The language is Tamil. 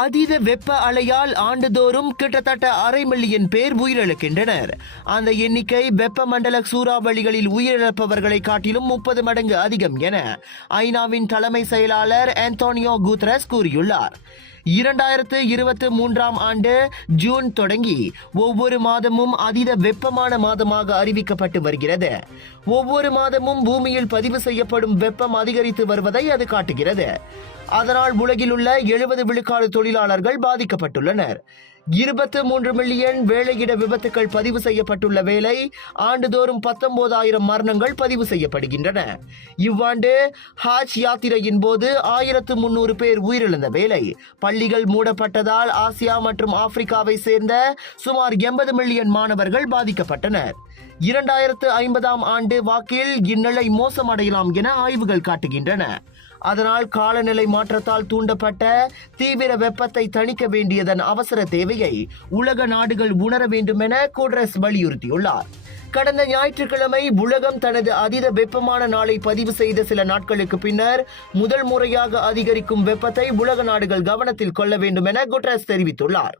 அதீத வெப்ப அலையால் ஆண்டுதோறும் கிட்டத்தட்ட 1/2 மில்லியன் பேர் உயிரிழக்கின்றனர். அந்த எண்ணிக்கை வெப்பமண்டல சூறாவளிகளில் உயிரிழப்பவர்களை காட்டிலும் 30 மடங்கு அதிகம் என ஐநாவின் தலைமை செயலாளர் ஆண்டோனியோ குட்டரஸ் கூறியுள்ளார். 2023ஆம் ஆண்டு ஜூன் தொடங்கி ஒவ்வொரு மாதமும் அதீத வெப்பமான மாதமாக அறிவிக்கப்பட்டு வருகிறது. ஒவ்வொரு மாதமும் பூமியில் பதிவு செய்யப்படும் வெப்பம் அதிகரித்து வருவதை அது காட்டுகிறது. அதனால் உலகில் உள்ள 70 விழுக்காடு தொழிலாளர்கள் பாதிக்கப்பட்டுள்ளனர். 23 மில்லியன் வேலையிட விபத்துக்கள் பதிவு செய்யப்பட்டுள்ள வேளை ஆண்டுதோறும் 19,000 மரணங்கள் பதிவு செய்யப்படுகின்றன. இவ்வாண்டு ஹஜ் யாத்திரையின் போது 1300 பேர் உயிரிழந்த வேளை பள்ளிகள் மூடப்பட்டதால் ஆசியா மற்றும் ஆப்பிரிக்காவை சேர்ந்த சுமார் 80 மில்லியன் மாணவர்கள் பாதிக்கப்பட்டனர். 2050ஆம் ஆண்டு வாக்கில் இந்நிலை மோசமடையலாம் என ஆய்வுகள் காட்டுகின்றன. அதனால் காலநிலை மாற்றத்தால் தூண்டப்பட்ட தீவிர வெப்பத்தை தணிக்க வேண்டியதன் அவசர தேவையை உலக நாடுகள் உணர வேண்டும் என குட்டரஸ் வலியுறுத்தியுள்ளார். கடந்த ஞாயிற்றுக்கிழமை உலகம் தனது அதீத வெப்பமான நாளை பதிவு செய்த சில நாட்களுக்கு பின்னர் முதல் முறையாக அதிகரிக்கும் வெப்பத்தை உலக நாடுகள் கவனத்தில் கொள்ள வேண்டும் என குட்டரஸ் தெரிவித்துள்ளார்.